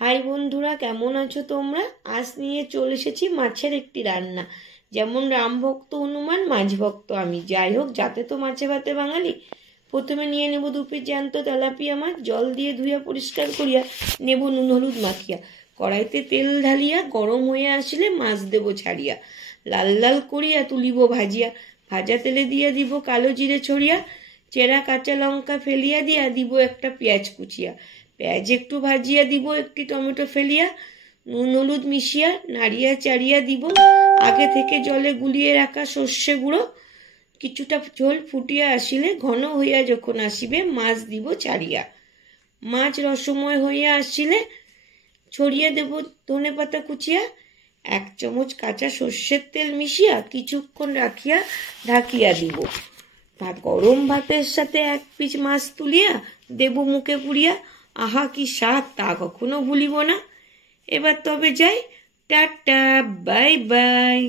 High বন্ধুরা, কেমন আছো তোমরা? আজ নিয়ে চলে এসেছি মাছের একটি রান্না। যেমন রাম ভক্ত হনুমান, মাছ ভক্ত আমি। যাই হোক, যাতে তো মাছে ভাতে বাঙালি। প্রথমে নিয়ে নেব 2 পিস জ্যান্ত তেলাপিয়া মাছ। জল দিয়ে ধুইয়া পরিষ্কার করিয়া নেব নুন হলুদ মাখিয়া। কড়াইতে তেল ঢালিয়া গরম হইয়া আসিলে মাছ দেব ছাড়িয়া। লাল লাল করিয়া তুলিব ভাজিয়া। ভাজা তেলে দিয়া দিব কালো জিরে ছড়িয়া। চেরা কাঁচা লঙ্কা ফেলিয়া দিয়া দিব একটা পেঁয়াজ কুচিয়া। পেঁয়াজ একটু ভাজিয়া দিব একটি টমেটো ফেলিয়া। নুন হলুদ মিশিয়া নাড়িয়া চাড়িয়া দিব আগে থেকে জলে গুলিয়ে রাখা সর্ষে গুঁড়ো। কিছুটা ঝোল ফুটিয়া আসিলে ঘন হইয়া যখন আসিবে মাছ দিব ছাড়িয়া। মাছ রসময় হইয়া আসিলে ছড়িয়ে দেব ধনে পাতা কুচিয়া। 1 চামচ কাঁচা সর্ষের তেল মিশিয়া কিছুক্ষণ রাখিয়া ঢাকিয়া দিব। গরম ভাতের সাথে 1 পিস মাছ তুলিয়া দেব মুখে পুড়িয়া। আহা কি স্বাদ, তা কখনো ভুলিব না। এবার তবে যাই, টাটা, বাই বাই।